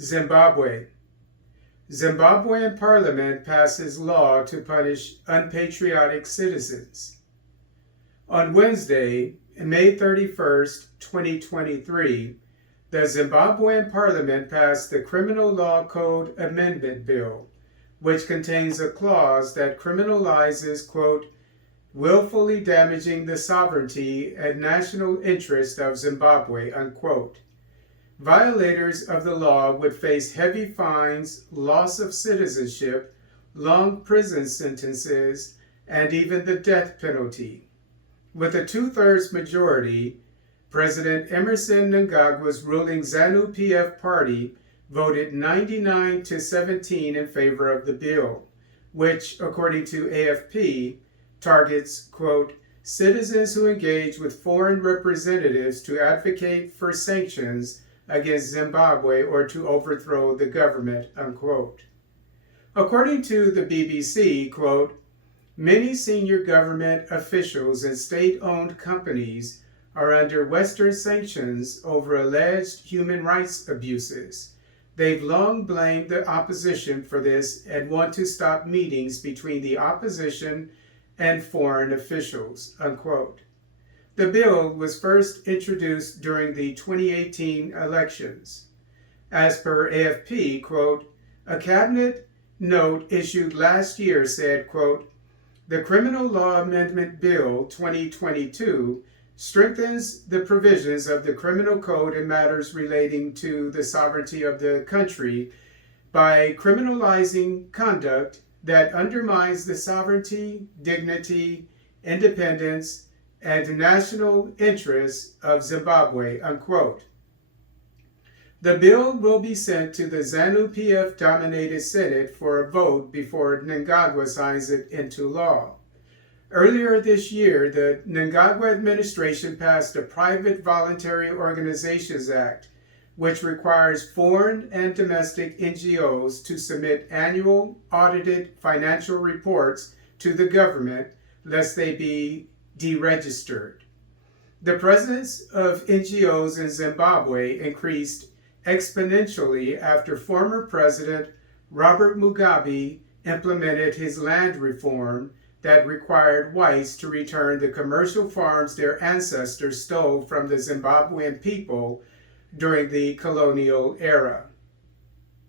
Zimbabwe. Zimbabwean parliament passes law to punish unpatriotic citizens. On Wednesday, May 31st, 2023, the Zimbabwean parliament passed the Criminal Law Code Amendment Bill, which contains a clause that criminalizes, quote, willfully damaging the sovereignty and national interest of Zimbabwe, unquote. Violators of the law would face heavy fines, loss of citizenship, long prison sentences, and even the death penalty. With a 2/3 majority, President Emmerson Mnangagwa's ruling Zanu-PF party voted 99-17 in favor of the bill, which, according to AFP, targets, quote, citizens who engage with foreign representatives to advocate for sanctions against Zimbabwe or to overthrow the government, unquote. According to the BBC, quote, many senior government officials and state-owned companies are under Western sanctions over alleged human rights abuses. They've long blamed the opposition for this and want to stop meetings between the opposition and foreign officials, unquote. The bill was first introduced during the 2018 elections. As per AFP, quote, a cabinet note issued last year said, quote, the Criminal Law Amendment Bill 2022 strengthens the provisions of the Criminal Code in matters relating to the sovereignty of the country by criminalizing conduct that undermines the sovereignty, dignity, independence, and national interests of Zimbabwe, unquote. The bill will be sent to the Zanu-PF-dominated Senate for a vote before Mnangagwa signs it into law. Earlier this year, the Mnangagwa administration passed the Private Voluntary Organizations Act, which requires foreign and domestic NGOs to submit annual audited financial reports to the government, lest they be deregistered. The presence of NGOs in Zimbabwe increased exponentially after former President Robert Mugabe implemented his land reform that required whites to return the commercial farms their ancestors stole from the Zimbabwean people during the colonial era.